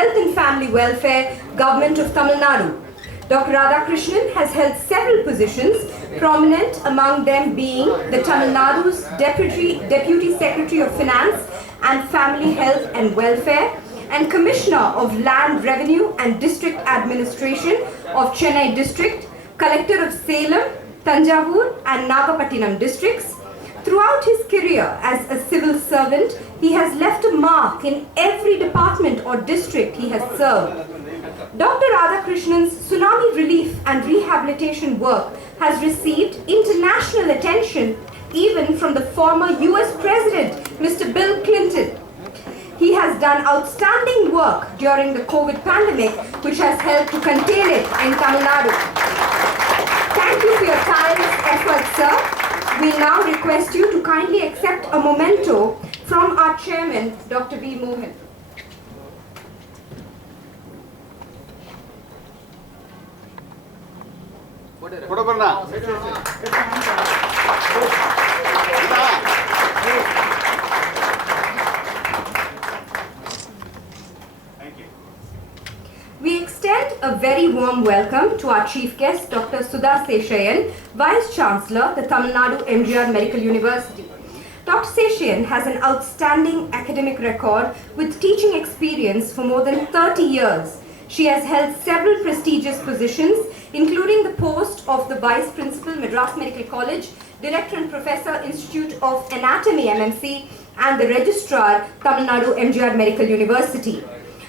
Health and Family Welfare, Government of Tamil Nadu. Dr. Radhakrishnan has held several positions, prominent among them being the Tamil Nadu's Deputy Secretary of Finance and Family Health and Welfare, and Commissioner of Land Revenue and District Administration of Chennai District, Collector of Salem, Tanjavur and Nagapattinam districts. Throughout his career as a civil servant, he has left a mark in every department or district he has served. Dr. Radhakrishnan's tsunami relief and rehabilitation work has received international attention even from the former US President, Mr. Bill Clinton. He has done outstanding work during the COVID pandemic, which has helped to contain it in Tamil Nadu. Thank you for your tireless efforts, sir. We now request you to kindly accept a memento from our chairman, Dr. V. Mohan. We extend a very warm welcome to our chief guest, Dr. Sudha Seshayan, Vice Chancellor, the Tamil Nadu MGR Medical University. Dr. Seshayan has an outstanding academic record with teaching experience for more than 30 years. She has held several prestigious positions, including the post of the Vice Principal, Madras Medical College, Director and Professor, Institute of Anatomy, MMC, and the Registrar, Tamil Nadu MGR Medical University.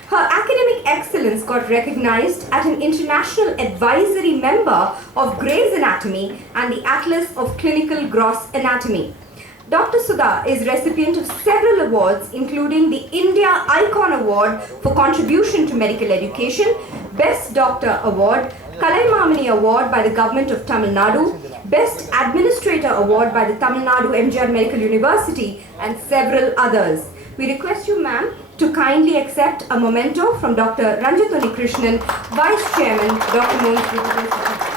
Her academic excellence got recognized as an international advisory member of Gray's Anatomy and the Atlas of Clinical Gross Anatomy. Dr. Sudha is recipient of several awards, including the India Icon Award for contribution to medical education, Best Doctor Award, Kalaimamani Award by the Government of Tamil Nadu, Best Administrator Award by the Tamil Nadu MGR Medical University, and several others. We request you, ma'am, to kindly accept a memento from Dr. Ranjithoni Krishnan, Vice Chairman, Dr. Mohan's Institute.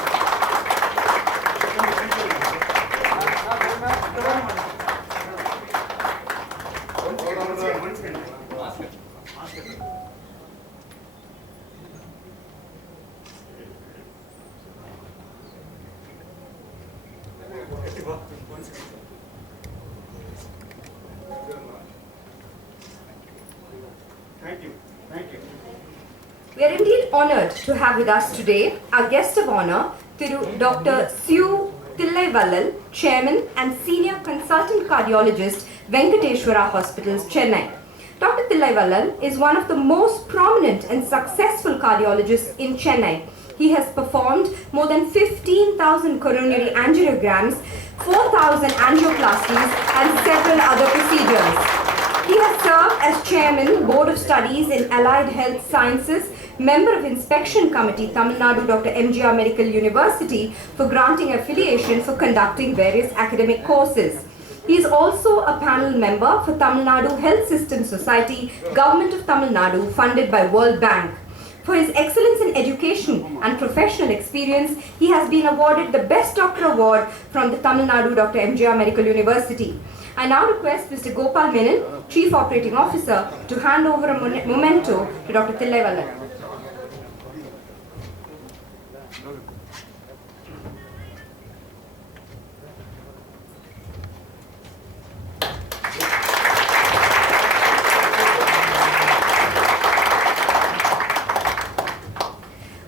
We are indeed honored to have with us today our guest of honor, Dr. Sue Tillai, Chairman and Senior Consultant Cardiologist, Venkateshwara Hospitals, Chennai. Dr. Tillai is one of the most prominent and successful cardiologists in Chennai. He has performed more than 15,000 coronary angiograms, 4,000 angioplasties, and several other procedures. He has served as Chairman, Board of Studies in Allied Health Sciences, Member of Inspection Committee, Tamil Nadu Dr. MGR Medical University, for granting affiliation for conducting various academic courses. He is also a panel member for Tamil Nadu Health System Society, Government of Tamil Nadu, funded by World Bank. For his excellence in education and professional experience, he has been awarded the Best Doctor Award from the Tamil Nadu Dr. MGR Medical University. I now request Mr. Gopal Menon, Chief Operating Officer, to hand over a memento to Dr. Tillai.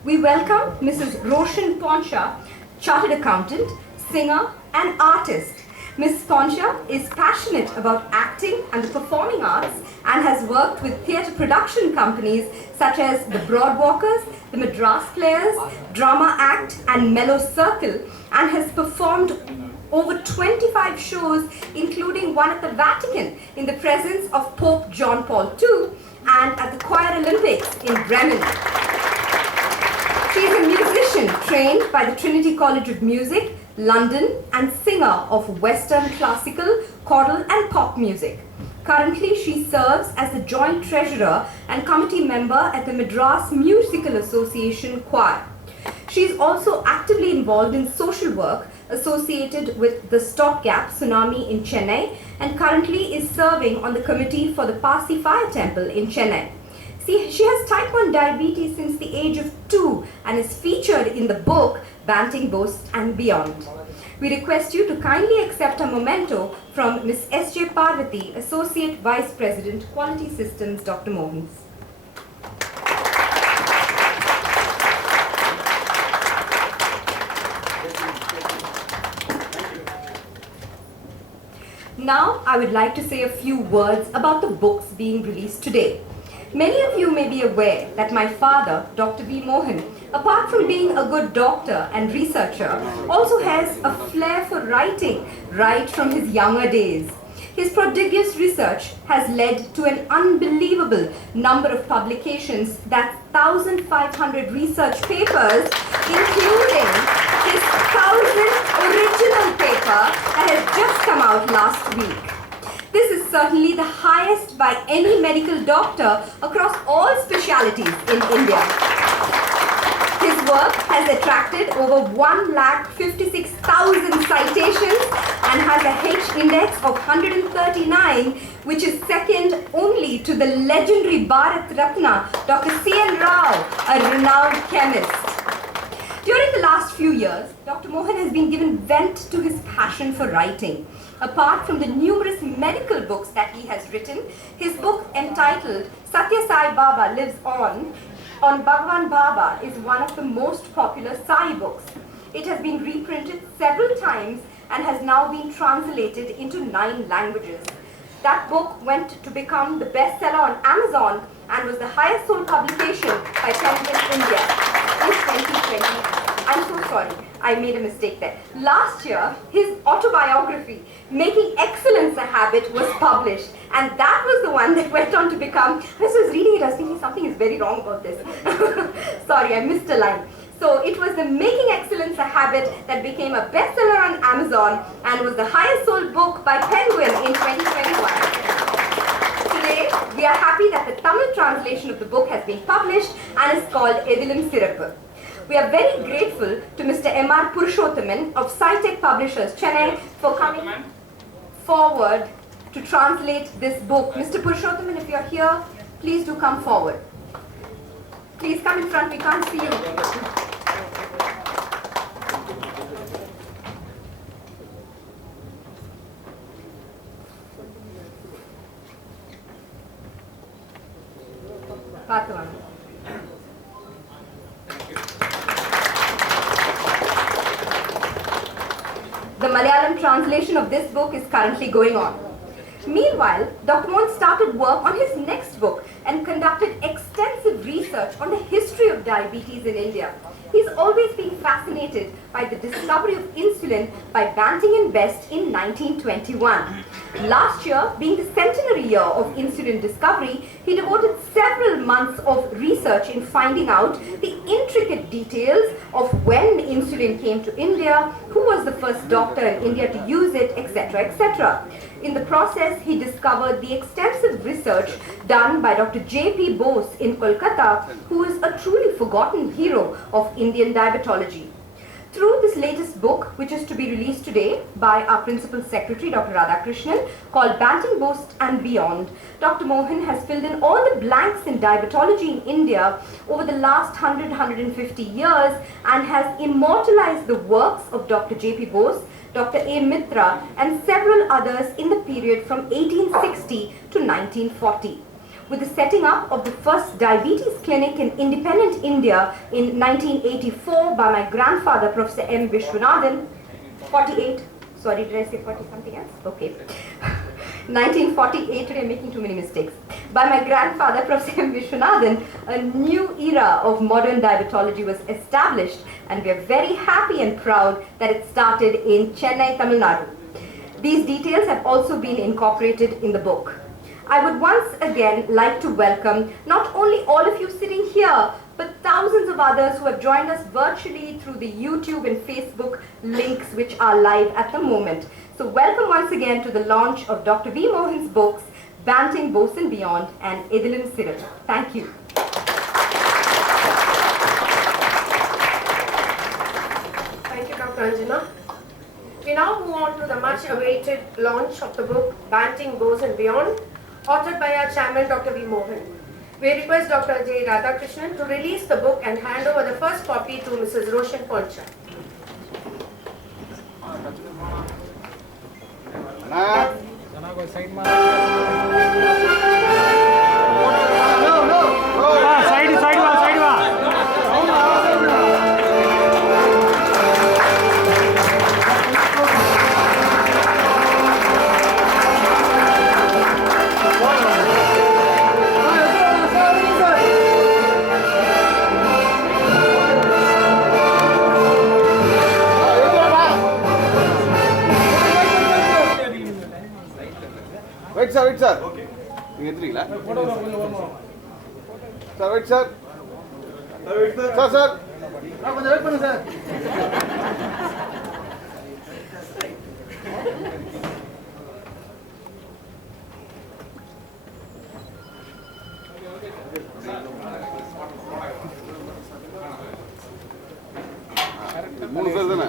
We welcome Mrs. Roshan Poncha, Chartered Accountant, singer and artist. Ms. Poncha is passionate about acting and the performing arts and has worked with theatre production companies such as the Broadwalkers, the Madras Players, Drama Act and Mellow Circle, and has performed over 25 shows, including one at the Vatican in the presence of Pope John Paul II and at the Choir Olympics in Bremen. She is a musician trained by the Trinity College of Music, London, and singer of Western classical, choral and pop music. Currently, she serves as the Joint Treasurer and Committee Member at the Madras Musical Association Choir. She is also actively involved in social work associated with the Stopgap Tsunami in Chennai and currently is serving on the committee for the Pasi Fire Temple in Chennai. See, she has type 1 diabetes since the age of 2 and is featured in the book Banting, Bose and Beyond. We request you to kindly accept a memento from Ms. S.J. Parvati, Associate Vice President, Quality Systems, Dr. Mohans. Now, I would like to say a few words about the books being released today. Many of you may be aware that my father, Dr. V. Mohan, apart from being a good doctor and researcher, also has a flair for writing right from his younger days. His prodigious research has led to an unbelievable number of publications, that's 1,500 research papers, including his 1,000th original paper that has just come out last week. This is certainly the highest by any medical doctor across all specialities in India. His work has attracted over 1,56,000 citations and has a H-index of 139, which is second only to the legendary Bharat Ratna, Dr. C.N. Rao, a renowned chemist. During the last few years, Dr. Mohan has been given vent to his passion for writing. Apart from the numerous medical books that he has written, his book entitled Satya Sai Baba Lives On Bhagwan Baba is one of the most popular Sai books. It has been reprinted several times and has now been translated into 9 languages. That book went to become the bestseller on Amazon and was the highest sold publication by Penguin India in 2020. I'm so sorry, I made a mistake there. Last year, his autobiography, Making Excellence a Habit, was published, and that was the one that went on to become, I was reading it, I was thinking something is very wrong about this. Sorry, I missed a line. So it was the Making Excellence a Habit that became a bestseller on Amazon and was the highest sold book by Penguin in 2021. Today, we are happy that the Tamil translation of the book has been published and is called Edilum Sirappu. We are very grateful to Mr. M.R. Purushothaman of SciTech Publishers, Chennai, for coming forward to translate this book. Mr. Purushothaman, if you're here, please do come forward. Please come in front, we can't see you. Pathavan. The Malayalam translation of this book is currently going on. Meanwhile, Dr. Mohan started work on his next book and conducted extensive research on the history of diabetes in India. He's always been fascinated by the discovery of insulin by Banting and Best in 1921. Last year, being the centenary year of insulin discovery, he devoted several months of research in finding out the intricate details of when insulin came to India, who was the first doctor in India to use it, etc., etc. In the process, he discovered the extensive research done by Dr. J.P. Bose in Kolkata, who is a truly forgotten hero of Indian diabetology. Through this latest book, which is to be released today by our Principal Secretary, Dr. Radhakrishnan, called Banting, Bose and Beyond, Dr. Mohan has filled in all the blanks in diabetology in India over the last 100-150 years and has immortalized the works of Dr. J.P. Bose, Dr. A. Mitra, and several others in the period from 1860 to 1940. With the setting up of the first diabetes clinic in independent India in 1984 by my grandfather, Professor M. Vishwanathan, 48, sorry, did I say 40 something else? Okay. 1948, today I'm making too many mistakes. By my grandfather, Professor M. Vishwanathan, a new era of modern diabetology was established, and we are very happy and proud that it started in Chennai, Tamil Nadu. These details have also been incorporated in the book. I would once again like to welcome not only all of you sitting here, but thousands of others who have joined us virtually through the YouTube and Facebook links which are live at the moment. So welcome once again to the launch of Dr. V. Mohan's books, Banting, Bose and Beyond and Edilum Sirappu. Thank you. Thank you, Dr. Anjana. We now move on to the much awaited launch of the book, Banting, Bose and Beyond, authored by our chairman, Dr. V. Mohan. We request Dr. J. Radhakrishnan to release the book and hand over the first copy to Mrs. Roshan Poncha. Wait, sir. Wait, sir. Okay. You get sir. Sir, wait, sir. Sir, sir. Wait, sir. மூணு பேர் தானே?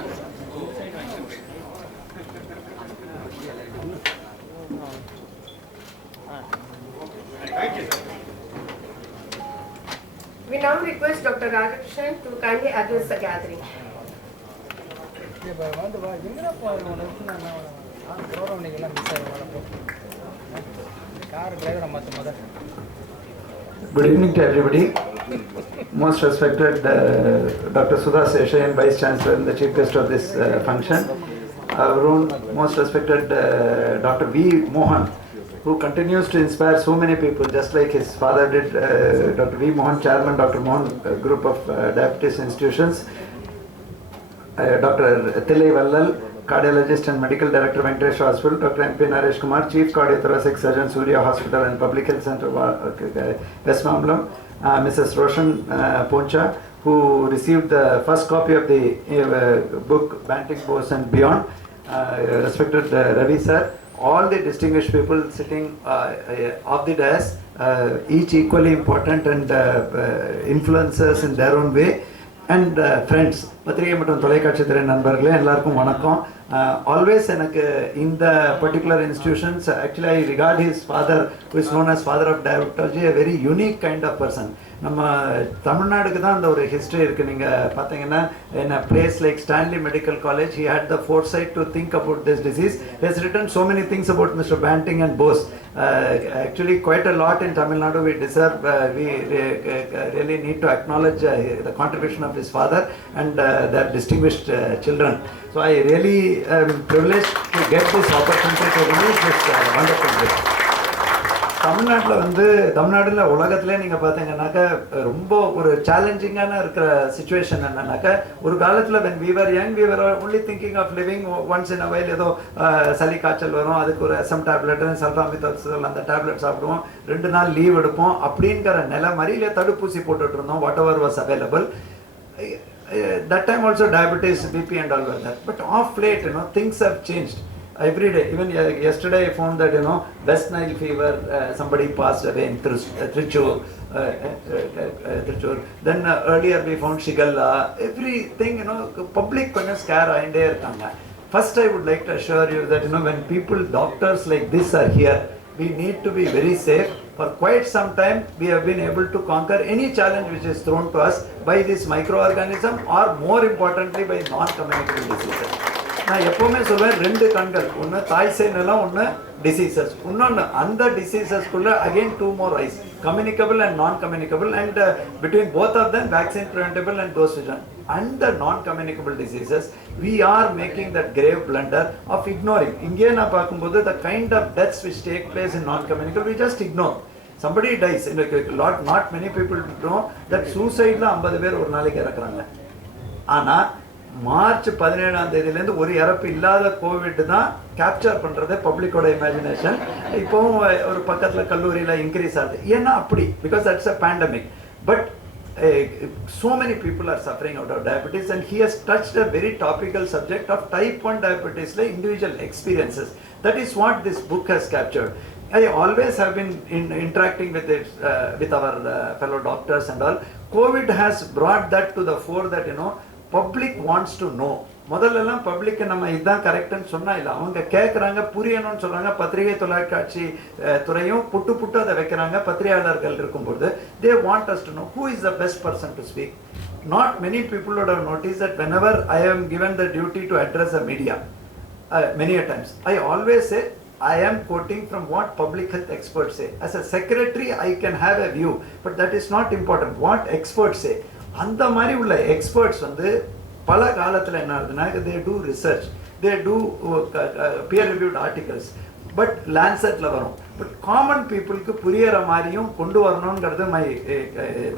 We now request Dr. Radhakrishnan to kindly address the gathering. Good evening to everybody. Most respected Dr. Sudha Seshayan, Vice Chancellor and the Chief Guest of this function. Our own most respected Dr. V. Mohan, who continues to inspire so many people, just like his father did. Dr. V. Mohan, Chairman, Dr. Mohan Group of Diabetes Institutions. Dr. Tillai Vallal, Cardiologist and Medical Director, Venkatesh Hospital. Dr. M.P. Naresh Kumar, Chief Cardiothoracic Surgeon, Surya Hospital and Public Health Center, West Mamlam. Mrs. Roshan Poncha, who received the first copy of the book Banting, Bose and Beyond. Respected Ravi sir, all the distinguished people sitting off the dais, each equally important and influencers in their own way. And friends, பத்திரிகை மற்றும் தொலைக்காட்சி துறை நண்பர்களே எல்லாருக்கும் வணக்கம். Always எனக்கு இந்த particular institutions, actually I regard his father, who is known as father of diabetology, a very unique kind of person. நம்ம தமிழ்நாடுக்கு தான் அந்த ஒரு ஹிஸ்ட்ரி இருக்குது. நீங்கள் பார்த்தீங்கன்னா in a place like Stanley Medical College, he had the foresight to think about this disease. He has written so many things about Mr. Banting and Bose. Actually quite a lot in Tamil Nadu. We deserve, we really need to acknowledge the contribution of his father and their distinguished children. So I really am privileged to get this opportunity to release this wonderful book. தமிழ்நாட்டில் உலகத்திலே நீங்கள் பார்த்தீங்கன்னாக்கா ரொம்ப ஒரு சேலஞ்சிங்கான இருக்கிற சுச்சுவேஷன் என்னன்னாக்கா, ஒரு காலத்தில் when we were young, we were only thinking of living once in a while. ஏதோ சளி காய்ச்சல் வரும், அதுக்கு ஒரு SM டேப்லெட், சல்ஃபாமிதாக்சல் அந்த டேப்லெட் சாப்பிடுவோம், 2 நாள் லீவ் எடுப்போம் அப்படிங்கிற நிலை மாதிரி. இல்லை தடுப்பூசி போட்டுட்டு இருந்தோம், what ever was available. That time also diabetes, BP and all were that. But of late, things have changed. Every day, even yesterday I found that West Nile fever, somebody passed away in Trichur. Then earlier we found Shigella. Everything, public scare ainde irukanga. First I would like to assure you that when people, doctors like this are here, we need to be very safe. For quite some time we have been able to conquer any challenge which is thrown to us by this microorganism, or more importantly by non-communicable diseases. நான் எப்போவுமே சொல்வேன், 2 கண்கள், ஒன்று தாய் சேய் நிலம், ஒன்று டிசீசஸ். இன்னொன்று அந்த டிசீசஸ்க்குள்ள அகெயின் 2 more eyes, communicable and non-communicable, and between both of them vaccine preventable and dose vision. And the non-communicable diseases, we are making that grave blunder of ignoring. இங்கே நான் பார்க்கும்போது the kind of deaths which take place in non-communicable, we just ignore. Somebody dies, not many people know that suicide la 50 பேர் ஒரு நாளைக்கு இறக்குறாங்க. ஆனால் மார்ச் 17 ஒரு இறப்பு இல்லாத கோவிட் தான் கேப்சர் பண்ணுறது பப்ளிக்கோட இமேஜினேஷன். இப்போவும் ஒரு பக்கத்தில் கல்லூரியில் இன்க்ரீஸ் ஆகுது. ஏன்னா அப்படி, because that's a pandemic. But so many people are suffering out of diabetes, and he has touched a very topical subject of type 1 diabetes, like individual experiences. That is what this book has captured. I always have been interacting with it, with our fellow doctors and all. COVID has brought that to the fore, that public wants to know முதல்லலாம் பப்ளிக்கு நம்ம இதுதான் கரெக்டுன்னு சொன்னால் இல்லை, அவங்க கேட்குறாங்க, புரியணும்னு சொல்கிறாங்க. பத்திரிகை தொலைக்காட்சி துறையும் புட்டு அதை வைக்கிறாங்க. பத்திரிகையாளர்கள் இருக்கும்போது they want us to know who is the best person to speak. Not many people would have noticed that whenever I am given the duty to address the media, many a times, I always say, I am quoting from what public health experts say. As a secretary, I can have a view, but that is not important. What experts say. அந்த மாதிரி உள்ள எக்ஸ்பர்ட்ஸ் வந்து பல காலத்தில் என்ன ஆகுதுன்னா, they do research, they do peer reviewed articles, but லான்செட்டில் வரும். பட் காமன் பீப்புளுக்கு புரியற மாதிரியும் கொண்டு வரணுங்கிறது my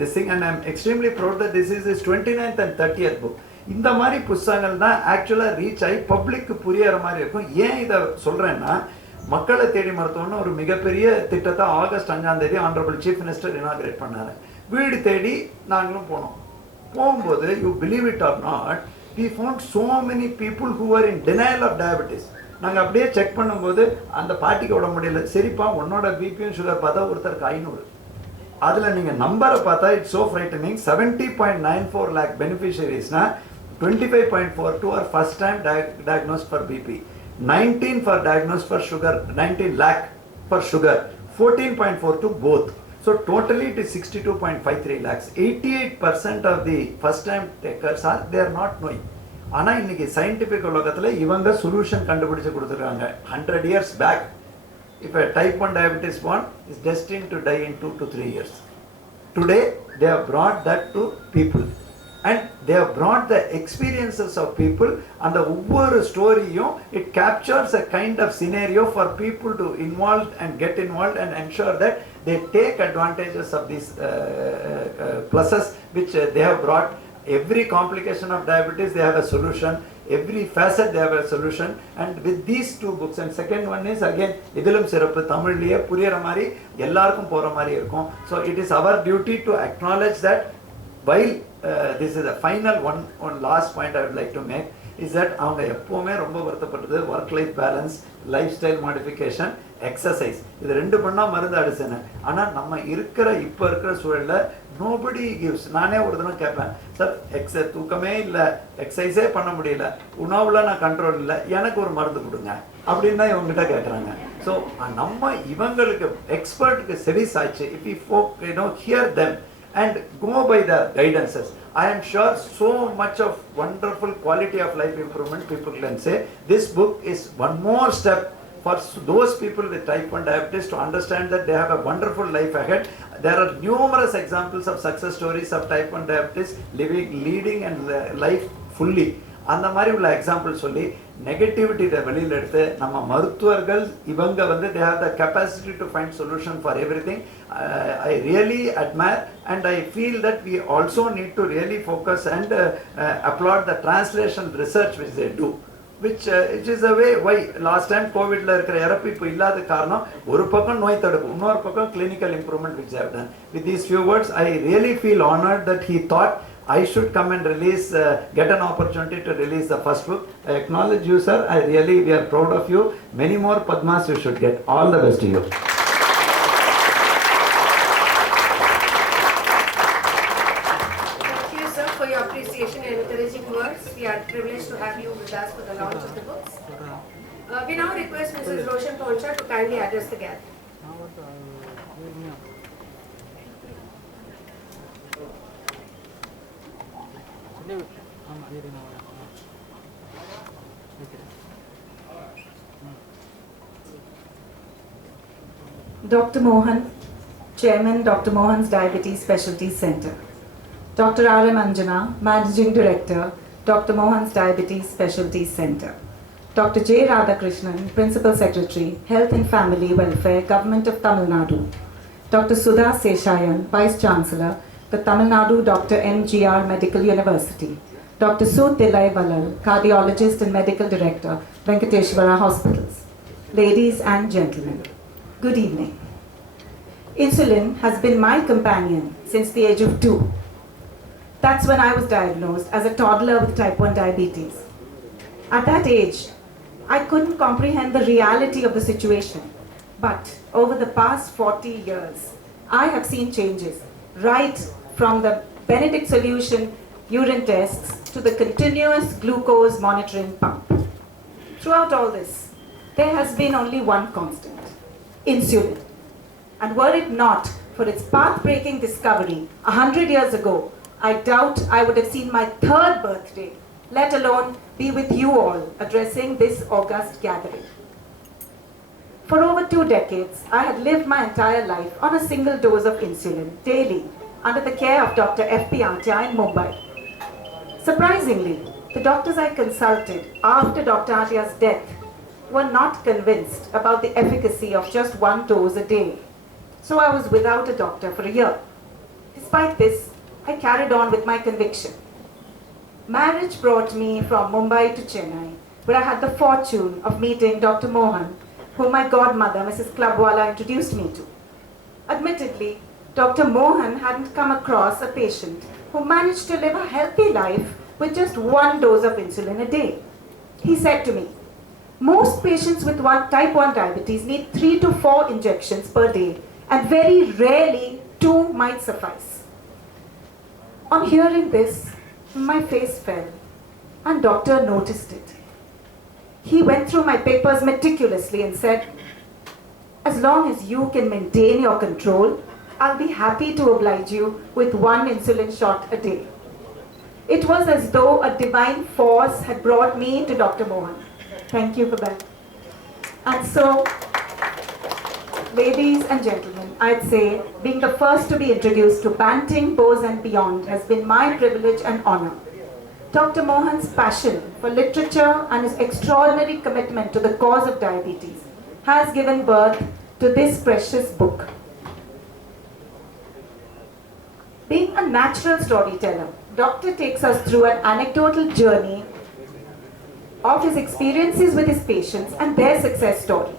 this thing. And I am extremely proud that this is is 29th and 30th book. இந்த மாதிரி புத்தகங்கள் தான் ஆக்சுவலாக ரீச் ஆகி பப்ளிக்கு புரியற மாதிரி இருக்கும். ஏன் இதை சொல்கிறேன்னா, மக்களை தேடி மருத்துவம்னு ஒரு மிகப்பெரிய திட்டத்தை ஆகஸ்ட் 5 ஆனரபிள் சீஃப் மினிஸ்டர் இனாகிரேட் பண்ணாரு. வீடு தேடி நாங்களும் போனோம். போகும்போது you believe it or not, we found so many people who were in denial of diabetes. நாங்கள் அப்படியே செக் பண்ணும்போது அந்த பாட்டிக்கு விட முடியல. சரிப்பா, உன்னோட பிபியும் சுகர் பார்த்தா ஒருத்தருக்கு 500. அதில் நீங்கள் நம்பரை பார்த்தா இட்ஸ் ஸோ ஃப்ரைட்டனிங். 70.94 lakh பெனிஃபிஷரிஸ்னா 25.42 are first time diagnosed for BP, 19 for diagnosed for sugar, 19 lakh for sugar, 14.42 both. So totally it is 62.53 lakhs. 88% of the first time takers are, they are not knowing. ஆனால் இன்னைக்கு சயின்டிஃபிக் உலகத்தில் இவங்க சொல்யூஷன் கண்டுபிடிச்சு கொடுத்துருக்காங்க. 100 years back, if a type 1 diabetes born is destined to die in 2 to 3 years. Today they have brought that to people and they have brought the experiences of people, and the ஒவ்வொரு ஸ்டோரியும் it captures a kind of scenario for people to involve and get involved and ensure that they take advantages of these pluses which they have brought. Every complication of diabetes they have a solution, every facet they have a solution. And with these two books, and second one is again idilum sirappu tamilliye puriyara mari ellarkum pora mari irukum. So it is our duty to acknowledge that. While this is the final one last point I would like to make is that அவங்க எப்போவுமே ரொம்ப வருத்தப்பட்டது work life balance, lifestyle modification, exercise. இது 2 பண்ணால் மருந்து அடிச்சுன்னு. ஆனால் நம்ம இப்போ இருக்கிற சூழலில் நோபடி கிவ்ஸ். நானே ஒரு தினம் கேட்பேன், சார் தூக்கமே இல்லை, எக்ஸசைஸே பண்ண முடியல, உணவுல நான் கண்ட்ரோல் இல்லை, எனக்கு ஒரு மருந்து கொடுங்க அப்படின்னு தான் இவங்ககிட்ட கேட்குறாங்க. ஸோ நம்ம இவங்களுக்கு எக்ஸ்பர்ட்டுக்கு செவி சாய்ச்சி, if you hear them and go by the guidances, I am sure so much of wonderful quality of life improvement people can say. This book is one more step for those people with type 1 diabetes to understand that they have a wonderful life ahead. There are numerous examples of success stories of type 1 diabetes leading and life fully. அந்த மாதிரி உள்ள எக்ஸாம்பிள் சொல்லி நெகட்டிவிட்டி இதை வெளியில் எடுத்து நம்ம மருத்துவர்கள் இவங்க வந்து they have the capacity to find solution for everything. I really admire and I feel that we also need to really focus and applaud the translation research which they do, which is a way why last time கோவிட்ல இருக்கிற இறப்பு இப்போ இல்லாத காரணம் ஒரு பக்கம் நோய் தடுப்பு, இன்னொரு பக்கம் clinical improvement which they have done. With these few words, I really feel honored that he thought I should come and release, get an opportunity to release the first book. I acknowledge you, sir. We are proud of you. Many more Padmas you should get. All the best to you. Thank you, sir, for your appreciation and encouraging words. We are privileged to have you with us for the launch of the books. We now request Mrs. Roshan Poncha to kindly address the gathering. Dr. Mohan, Chairman, Dr. Mohan's Diabetes Specialty Center. Dr. R.M. Anjana, Managing Director, Dr. Mohan's Diabetes Specialty Center. Dr. J. Radhakrishnan, Principal Secretary, Health and Family Welfare, Government of Tamil Nadu. Dr. Sudha Seshayan, Vice Chancellor, the Tamil Nadu Dr. MGR Medical University. Dr. Sud Dilai Valal, Cardiologist and Medical Director, Venkateshwara Hospitals. Ladies and gentlemen, good evening. Insulin has been my companion since the age of 2. That's when I was diagnosed as a toddler with type 1 diabetes. At that age, I couldn't comprehend the reality of the situation. But over the past 40 years, I have seen changes, right from the Benedict solution urine tests to the continuous glucose monitoring pump. Throughout all this, there has been only one constant: insulin. And were it not for its path-breaking discovery 100 years ago, I doubt I would have seen my 3rd birthday, let alone be with you all addressing this august gathering. For over 2 decades, I had lived my entire life on a single dose of insulin daily under the care of Dr. F.P. Atya in Mumbai. Surprisingly, the doctors I consulted after Dr. Atya's death were not convinced about the efficacy of just 1 dose a day. So I was without a doctor for a year. Despite this, I carried on with my conviction. Marriage brought me from Mumbai to Chennai, where I had the fortune of meeting Dr. Mohan, whom my godmother, Mrs. Clubwala, introduced me to. Admittedly, Dr. Mohan hadn't come across a patient who managed to live a healthy life with just 1 dose of insulin a day. He said to me, most patients with type 1 diabetes need 3 to 4 injections per day, and very rarely 2 might suffice. On hearing this, my face fell, and doctor noticed it. He went through my papers meticulously and said, as long as you can maintain your control, I'll be happy to oblige you with 1 insulin shot a day. It was as though a divine force had brought me to Dr. Mohan. Thank you for that. And so, ladies and gentlemen, I'd say being the first to be introduced to Banting, Bose and Beyond has been my privilege and honor. Dr. Mohan's passion for literature and his extraordinary commitment to the cause of diabetes has given birth to this precious book. Being a natural storyteller, Doctor takes us through an anecdotal journey of his experiences with his patients and their success stories.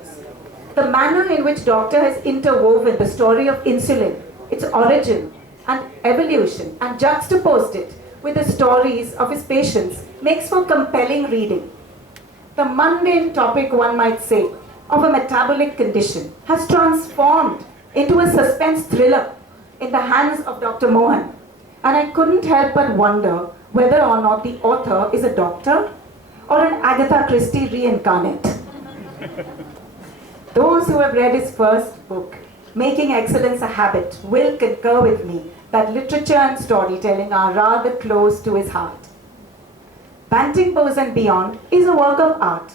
The manner in which Doctor has interwoven the story of insulin, its origin and evolution, and juxtaposed it with the stories of his patients makes for compelling reading. The mundane topic, one might say, of a metabolic condition has transformed into a suspense thriller in the hands of Dr. Mohan, and I couldn't help but wonder whether or not the author is a doctor or an Agatha Christie reincarnate. Those who have read his first book, Making Excellence a Habit, will concur with me that literature and storytelling are rather close to his heart. Banting, Bose and Beyond is a work of art.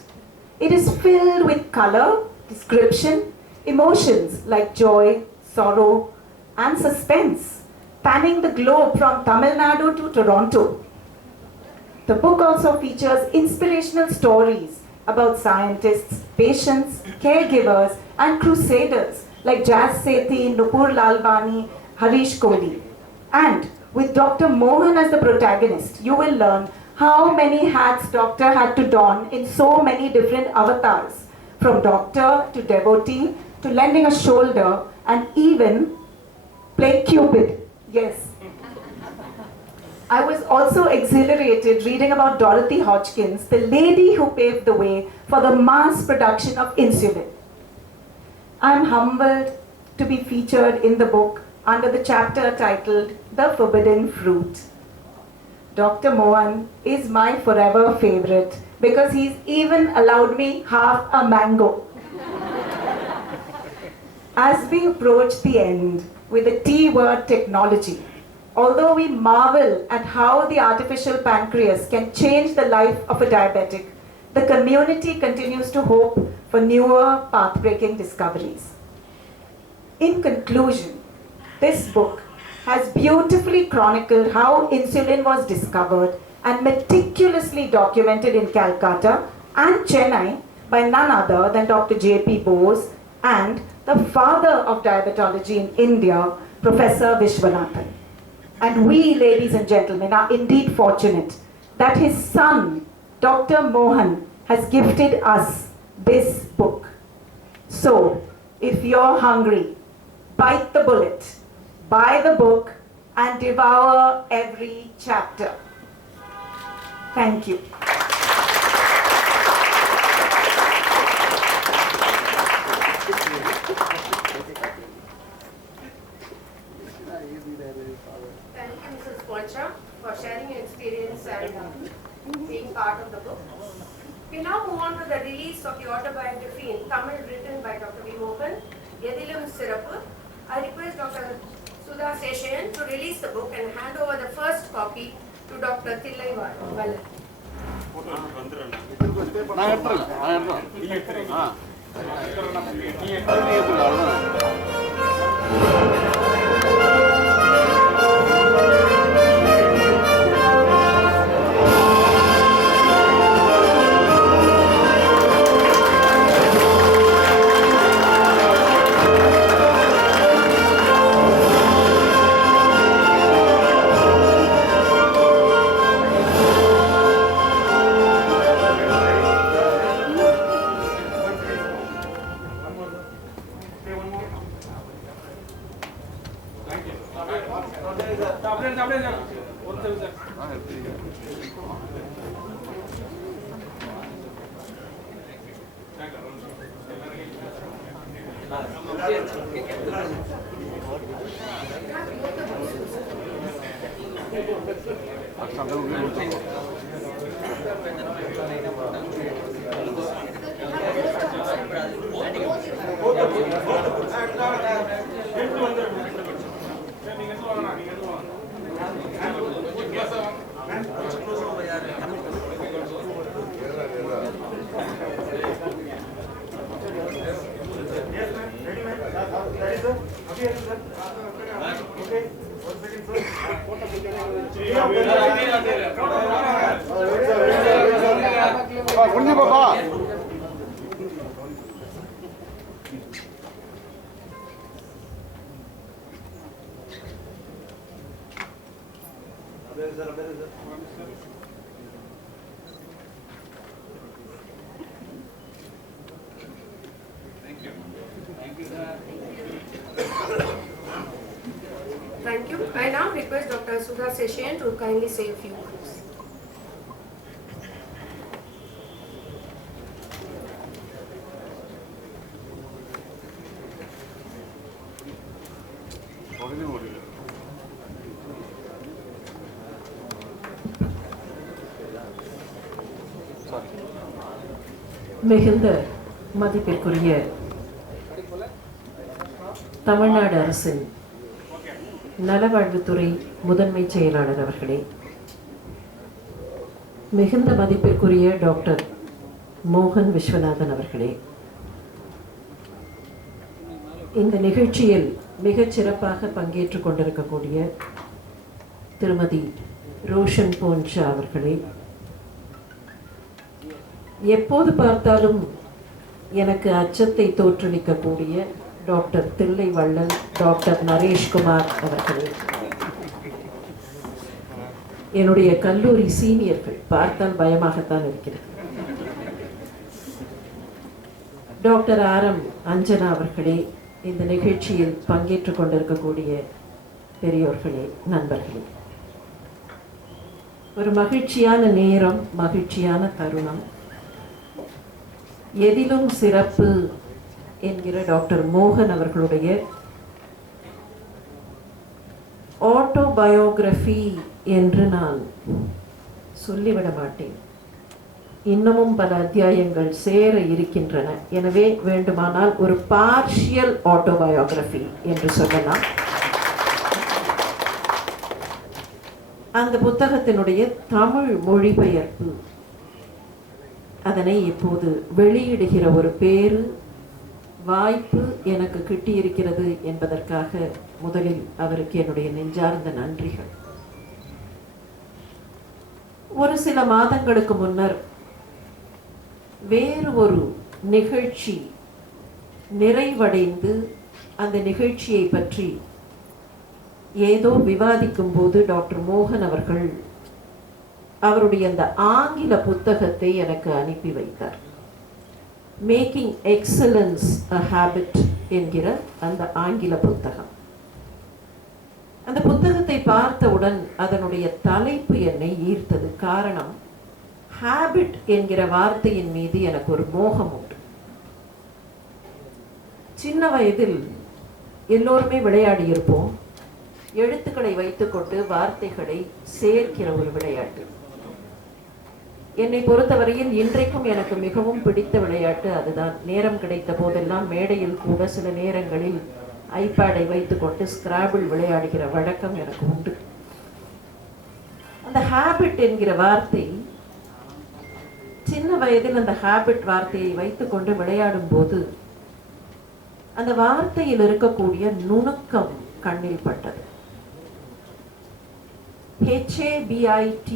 It is filled with color, description, emotions like joy, sorrow, and suspense, spanning the globe from Tamil Nadu to Toronto. The book also features inspirational stories about scientists, patients, caregivers, and crusaders like Jas Sethi, Nupur Lalwani, Harish Kohli. And with Dr. Mohan as the protagonist, you will learn how many hats Doctor had to don in so many different avatars, from doctor to devotee to lending a shoulder and even play Cupid. Yes. I was also exhilarated reading about Dorothy Hodgkins, the lady who paved the way for the mass production of insulin. I am humbled to be featured in the book under the chapter titled The Forbidden Fruit. Dr. Mohan is my forever favorite because he's even allowed me half a mango. As we approach the end with the T word, technology, although we marvel at how the artificial pancreas can change the life of a diabetic, the community continues to hope for newer path-breaking discoveries. In conclusion, this book has beautifully chronicled how insulin was discovered and meticulously documented in Calcutta and Chennai by none other than Dr. J.P. Bose and the father of diabetology in India, Professor Vishwanathan. And we, ladies and gentlemen, are indeed fortunate that his son, Dr. Mohan, has gifted us this book. So, if you're hungry, bite the bullet, buy the book, and devour every chapter. Thank you. Thank you, Mrs. Poncha for sharing your experience and being part of the book. We now move on to the release of the autobiography in Tamil written by Dr. V Mohan, Yadilum Sirappu. I request Dr. Sudha Seshayan to release the book and hand over the first copy to Dr. Thillai Vallan. Thank you. I now request Dr. Sudha Seshayan to kindly say a few words. மிகுந்த மதிப்பிற்குரிய தமிழ்நாடு அரசின் நலவாழ்வுத்துறை முதன்மை செயலாளர் அவர்களே, மிகுந்த மதிப்பிற்குரிய டாக்டர் மோகன் விஸ்வநாதன் அவர்களே, இந்த நிகழ்ச்சியில் மிகச் சிறப்பாக பங்கேற்றுக் கொண்டிருக்கக்கூடிய திருமதி ரோஷன் போன்ஷா அவர்களே, எப்போது பார்த்தாலும் எனக்கு அச்சத்தை தோற்றுவிக்கக்கூடிய டாக்டர் தில்லை வள்ளல், டாக்டர் நரேஷ்குமார் அவர்களே, என்னுடைய கல்லூரி சீனியர்கள், பார்த்தால் பயமாகத்தான் இருக்கிறது, டாக்டர் ஆர்.எம். அஞ்சனா அவர்களே, இந்த நிகழ்ச்சியில் பங்கேற்றுக் கொண்டிருக்கக்கூடிய பெரியோர்களே, நண்பர்களே, ஒரு மகிழ்ச்சியான நேரம், மகிழ்ச்சியான தருணம். எதிலும் சிறப்பு என்கிற டாக்டர் மோகன் அவர்களுடைய ஆட்டோபயோகிராஃபி என்று நான் சொல்லிவிட மாட்டேன். இன்னமும் பல அத்தியாயங்கள் சேர இருக்கின்றன. எனவே வேண்டுமானால் ஒரு பார்ஷியல் ஆட்டோபயோகிராஃபி என்று சொல்லலாம். அந்த புத்தகத்தினுடைய தமிழ் மொழிபெயர்ப்பு, அதனை இப்போது வெளியிடுகிற ஒரு பேரு வாய்ப்பு எனக்கு கிட்டியிருக்கிறது என்பதற்காக முதலில் அவருக்கு என்னுடைய நெஞ்சார்ந்த நன்றிகள். ஒரு சில மாதங்களுக்கு முன்னர் வேறு ஒரு நிகழ்ச்சி நிறைவடைந்து அந்த நிகழ்ச்சியை பற்றி ஏதோ விவாதிக்கும் போது டாக்டர் மோகன் அவர்கள் அவருடைய அந்த ஆங்கில புத்தகத்தை எனக்கு அனுப்பி வைத்தார். மேக்கிங் எக்ஸலன்ஸ் அ ஹேபிட் என்கிற அந்த ஆங்கில புத்தகம். அந்த புத்தகத்தை பார்த்தவுடன் அதனுடைய தலைப்பு என்னை ஈர்த்தது. காரணம், ஹேபிட் என்கிற வார்த்தையின் மீது எனக்கு ஒரு மோகம் உண்டு. சின்ன வயதில் எல்லோருமே விளையாடி இருப்போம், எழுத்துக்களை வைத்துக்கொண்டு வார்த்தைகளை சேர்க்கிற ஒரு விளையாட்டு. என்னை பொறுத்தவரையில் இன்றைக்கும் எனக்கு மிகவும் பிடித்த விளையாட்டு அதுதான். நேரம் கிடைத்த போதெல்லாம் மேடையில் கூட சில நேரங்களில் ஐபேடை வைத்துக்கொண்டு ஸ்கிராபிள் விளையாடுகிற வழக்கம் எனக்கு உண்டு. அந்த ஹேபிட் என்கிற வார்த்தை, சின்ன வயதில் அந்த ஹேபிட் வார்த்தையை வைத்துக்கொண்டு விளையாடும் போது அந்த வார்த்தையில் இருக்கக்கூடிய நுணுக்கம் கண்ணில் பட்டது. HABIT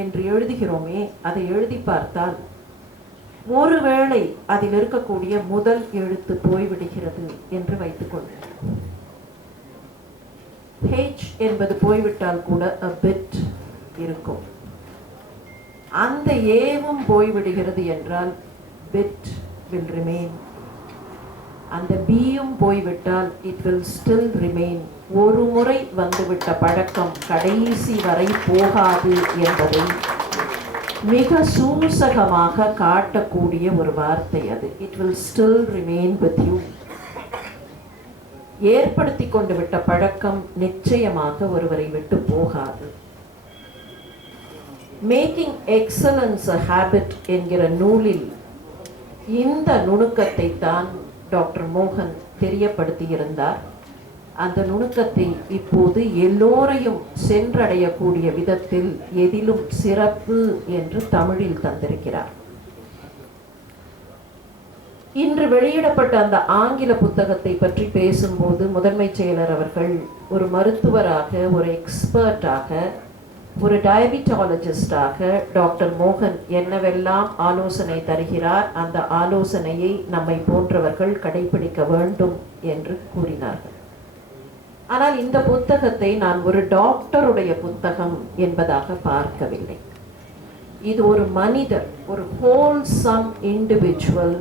என்று எழுதுகிறோமே, அதை எழுதி பார்த்தால் ஒருவேளை அதில் இருக்கக்கூடிய முதல் எழுத்து போய்விடுகிறது என்று வைத்துக்கொண்டேன். H என்பது போய்விட்டால் கூட a bit இருக்கும். அந்த ஏவும் போய்விடுகிறது என்றால் bit will remain. அந்த பியும் போய்விட்டால் it will still remain. ஒரு முறை வந்துவிட்ட பழக்கம் கடைசி வரை போகாது என்பதை மிக சூசகமாக காட்டக்கூடிய ஒரு வார்த்தை அது. It will still remain with you. ஏற்படுத்தி கொண்டு விட்ட பழக்கம் நிச்சயமாக ஒருவரை விட்டு போகாது. மேக்கிங் எக்ஸலன்ஸ் a habit என்கிற நூலில் இந்த நுணுக்கத்தை தான் டாக்டர் மோகன் தெரியப்படுத்தியிருந்தார். அந்த நுணுக்கத்தை இப்போது எல்லோரையும் சென்றடையக்கூடிய விதத்தில் எதிலும் சிறப்பு என்று தமிழில் தந்திருக்கிறார். இன்று வெளியிடப்பட்ட அந்த ஆங்கில புத்தகத்தை பற்றி பேசும்போது முதன்மை செயலர் அவர்கள் ஒரு மருத்துவராக, ஒரு எக்ஸ்பர்ட்டாக, ஒரு டயபெட்டாலஜிஸ்டாக டாக்டர் மோகன் என்னவெல்லாம் ஆலோசனை தருகிறார், அந்த ஆலோசனையை நம்மை போன்றவர்கள் கடைபிடிக்க வேண்டும் என்று கூறினார்கள். ஆனால் இந்த புத்தகத்தை நான் ஒரு டாக்டருடைய புத்தகம் என்பதாக பார்க்கவில்லை. இது ஒரு மனிதர், ஒரு ஹோல்சம் இண்டிவிஜுவல்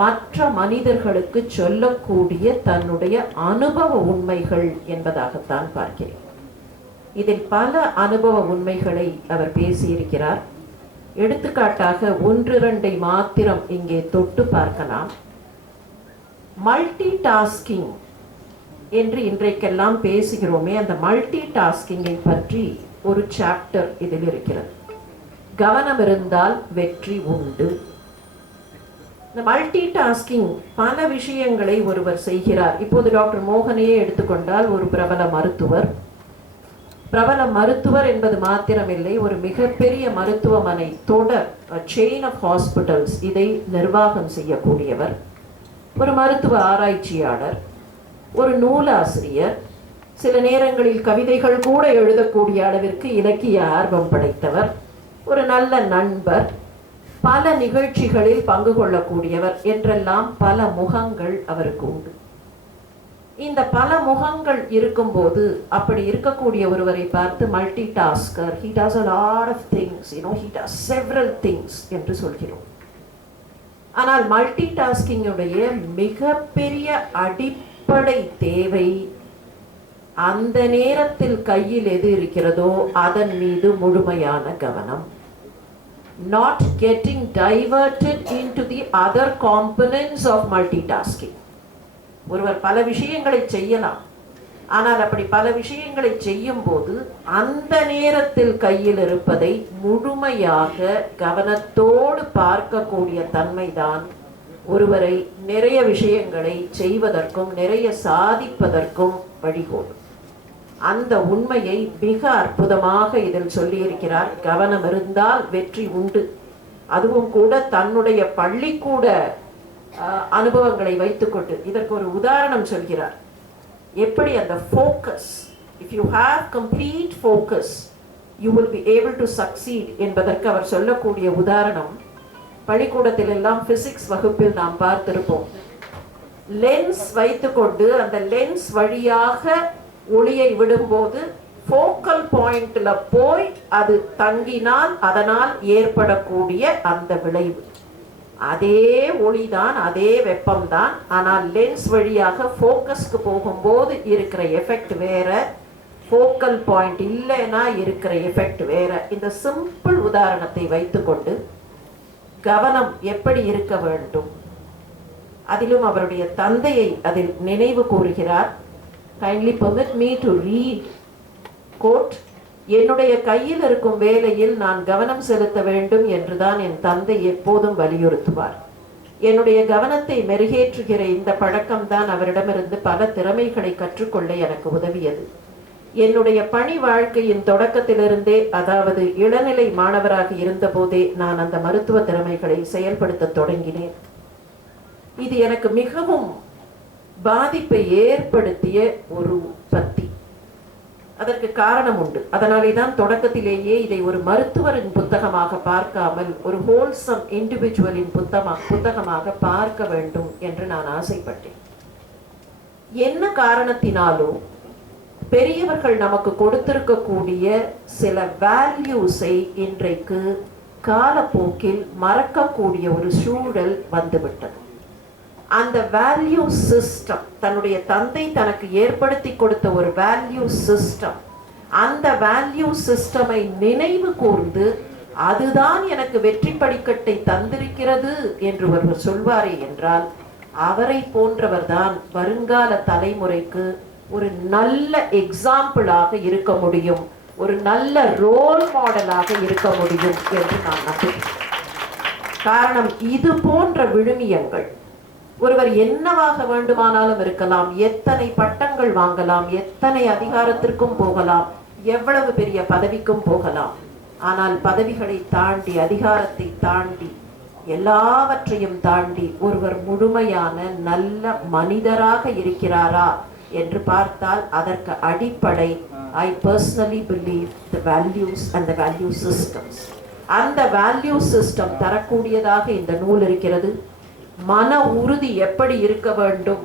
மற்ற மனிதர்களுக்கு சொல்லக்கூடிய தன்னுடைய அனுபவ உண்மைகள் என்பதாகத்தான் பார்க்கிறேன். இதில் பல அனுபவ உண்மைகளை அவர் பேசியிருக்கிறார். எடுத்துக்காட்டாக ஒன்று இரண்டை மாத்திரம் இங்கே தொட்டு பார்க்கலாம். மல்டி டாஸ்கிங் என்று இன்றைக்கெல்லாம் பேசுகிறோமே, அந்த மல்டி டாஸ்கிங்கை பற்றி ஒரு சாப்டர் இதில் இருக்கிறது. கவனம் இருந்தால் வெற்றி உண்டு. இந்த மல்டி டாஸ்கிங் பல விஷயங்களை ஒருவர் செய்கிறார். இப்போது டாக்டர் மோகனையே எடுத்துக்கொண்டால் ஒரு பிரபல மருத்துவர். பிரபல மருத்துவர் என்பது மாத்திரமில்லை, ஒரு மிகப்பெரிய மருத்துவமனை தொடர், செயின் ஆஃப் ஹாஸ்பிட்டல்ஸ், இதை நிர்வாகம் செய்யக்கூடியவர், ஒரு மருத்துவ ஆராய்ச்சியாளர், ஒரு நூலாசிரியர், சில நேரங்களில் கவிதைகள் கூட எழுதக்கூடிய அளவிற்கு இலக்கிய ஆர்வம் படைத்தவர், ஒரு நல்ல நண்பர், பல நிகழ்ச்சிகளில் பங்கு கொள்ளக்கூடியவர் என்றெல்லாம் பல முகங்கள் அவருக்கு உண்டு. இந்த பல முகங்கள் இருக்கும்போது அப்படி இருக்கக்கூடிய ஒருவரை பார்த்து multi tasker, he does a lot of things, he does several things என்று சொல்கிறோம். ஆனால் மல்டி டாஸ்கிங்குடைய மிகப்பெரிய அடிப்படை தேவை அந்த நேரத்தில் கையில் எது இருக்கிறதோ அதன் மீது முழுமையான கவனம். Not getting diverted into the other components of multitasking. ஒருவர் பல விஷயங்களை செய்யலாம், ஆனால் அப்படி பல விஷயங்களை செய்யும் போது அந்த நேரத்தில் கையில் இருப்பதை முழுமையாக கவனத்தோடு பார்க்கக்கூடிய தன்மைதான் ஒருவரை நிறைய விஷயங்களை செய்வதற்கும் நிறைய சாதிப்பதற்கும் வழிகோடும். அந்த உண்மையை மிக அற்புதமாக இதில் சொல்லியிருக்கிறார். கவனம் இருந்தால் வெற்றி உண்டு. அதுவும் கூட தன்னுடைய பள்ளிக்கூட அனுபவங்களை வைத்துக்கொண்டு இதற்கு ஒரு உதாரணம் சொல்கிறார். எப்படி அந்த focus, if you have complete focus you will be able to succeed என்பதற்கு அவர் சொல்லக்கூடிய உதாரணம், பள்ளிக்கூடத்தில் எல்லாம் பிசிக்ஸ் வகுப்பில் நாம் பார்த்திருப்போம். லென்ஸ் வைத்துக்கொண்டு அந்த லென்ஸ் வழியாக ஒளியை விடும்போது ஃபோக்கல் பாயிண்ட்ல போய் அது தங்கினால் அதனால் ஏற்படக்கூடிய அந்த விளைவு அதே ஒளிதான், அதே வெப்பம்தான். ஆனால் லென்ஸ் வழியாக ஃபோக்கஸ்க்கு போகும்போது இருக்கிற எஃபெக்ட் வேற, ஃபோக்கல் பாயிண்ட் இல்லைன்னா இருக்கிற எஃபெக்ட் வேற. இந்த சிம்பிள் உதாரணத்தை வைத்துக்கொண்டு கவனம் எப்படி இருக்க வேண்டும், அதிலும் அவருடைய தந்தையை அதில் நினைவு கூறுகிறார். Kindly permit me to read, quote, என்னுடைய கையில் இருக்கும் வேலையில் நான் கவனம் செலுத்த வேண்டும் என்றுதான் என் தந்தை எப்போதும் வலியுறுத்துவார். என்னுடைய கவனத்தை மெருகேற்றுகிற இந்த பழக்கம்தான் அவரிடமிருந்து பல திறமைகளை கற்றுக்கொள்ள எனக்கு உதவியது. என்னுடைய பணி வாழ்க்கையின் தொடக்கத்திலிருந்தே, அதாவது இளநிலை மாணவராக இருந்தபோதே நான் அந்த மருத்துவ திறமைகளை செயல்படுத்த தொடங்கினேன். இது எனக்கு மிகவும் பாதிப்பை ஏற்படுத்திய ஒரு பத்தி. அதற்கு காரணம் உண்டு. அதனாலே தான் தொடக்கத்திலேயே இதை ஒரு மருத்துவரின் புத்தகமாக பார்க்காமல் ஒரு ஹோல்சம் இண்டிவிஜுவலின் புத்தகமாக பார்க்க வேண்டும் என்று நான் ஆசைப்பட்டேன். என்ன காரணத்தினாலும் பெரியவர்கள் நமக்கு கொடுத்திருக்கக்கூடிய சில வேல்யூஸை இன்றைக்கு காலப்போக்கில் மறக்கக்கூடிய ஒரு சூழல் வந்துவிட்டது. அந்த வேல்யூ சிஸ்டம், தன்னுடைய தந்தை தனக்கு ஏற்படுத்தி கொடுத்த ஒரு வேல்யூ சிஸ்டம், அந்த வேல்யூ சிஸ்டமை நினைவு கூர்ந்து அதுதான் எனக்கு வெற்றி படிக்கட்டை தந்திருக்கிறது என்று ஒருவர் சொல்வாரே என்றால் அவரை போன்றவர் தான் வருங்கால தலைமுறைக்கு ஒரு நல்ல எக்ஸாம்பிளாக இருக்க முடியும், ஒரு நல்ல ரோல் மாடலாக இருக்க முடியும் என்று நான் நம்புகிறேன். காரணம், இது போன்ற விழுமியங்கள் ஒருவர் என்னவாக வேண்டுமானாலும் இருக்கலாம், எத்தனை பட்டங்கள் வாங்கலாம், எத்தனை அதிகாரத்திற்கும் போகலாம், எவ்வளவு பெரிய பதவிக்கும் போகலாம். ஆனால் பதவிகளை தாண்டி, அதிகாரத்தை தாண்டி, எல்லாவற்றையும் தாண்டி ஒருவர் முழுமையான நல்ல மனிதராக இருக்கிறாரா என்று பார்த்தால் அதற்கு அடிப்படை I personally believe the values and the value systems. அந்த வேல்யூ சிஸ்டம் தரக்கூடியதாக இந்த நூல் இருக்கிறது. மன உறுதி எப்படி இருக்க வேண்டும்,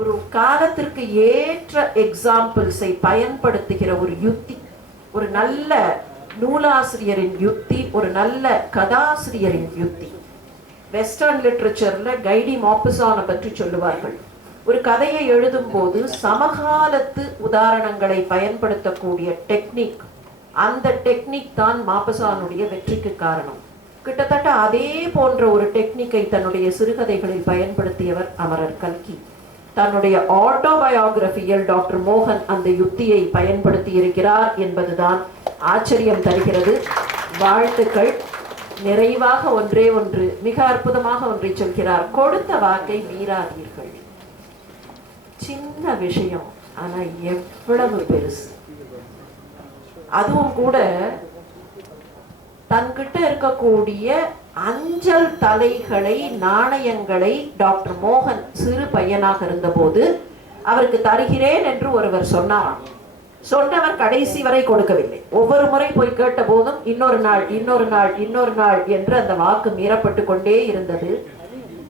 ஒரு காலத்திற்கு ஏற்ற எக்ஸாம்பிள்ஸை பயன்படுத்துகிற ஒரு யுக்தி, ஒரு நல்ல நூலாசிரியரின் யுக்தி, ஒரு நல்ல கதாசிரியரின் யுக்தி. வெஸ்டர்ன் லிட்ரேச்சர்ல கைடி மாப்பசானை பற்றி சொல்லுவார்கள். ஒரு கதையை எழுதும் போது சமகாலத்து உதாரணங்களை பயன்படுத்தக்கூடிய டெக்னிக், அந்த டெக்னிக் தான் மாப்பசானுடைய வெற்றிக்கு காரணம். கிட்டத்தட்ட அதே போன்ற ஒரு டெக்னிக்கை தன்னுடைய சிறுகதைகளில் பயன்படுத்தியவர் அமரர் கல்கி. தன்னுடைய ஆட்டோபயோகிராபியில் டாக்டர் மோகன் அந்த யுக்தியை பயன்படுத்தி இருக்கிறார் என்பதுதான் ஆச்சரியம் தருகிறது. வாழ்த்துக்கள். நிறைவாக ஒன்றே ஒன்று, மிக அற்புதமாக ஒன்றை சொல்கிறார், கொடுத்த வாக்கை மீறாதீர்கள். சின்ன விஷயம், ஆனா எவ்வளவு பெருசு. அதுவும் கூட தன்கிட்ட இருக்கக்கூடிய அஞ்சல் தலைகளை, நாணயங்களை டாக்டர் மோகன் சிறு பையனாக இருந்தபோது அவருக்கு தருகிறேன் என்று ஒருவர் சொன்னாராம். சொன்னவர் கடைசி வரை கொடுக்கவில்லை. ஒவ்வொரு முறை போய் கேட்ட போதும் இன்னொரு நாள், இன்னொரு நாள், இன்னொரு நாள் என்று அந்த வாக்கு மீறப்பட்டு கொண்டே இருந்தது.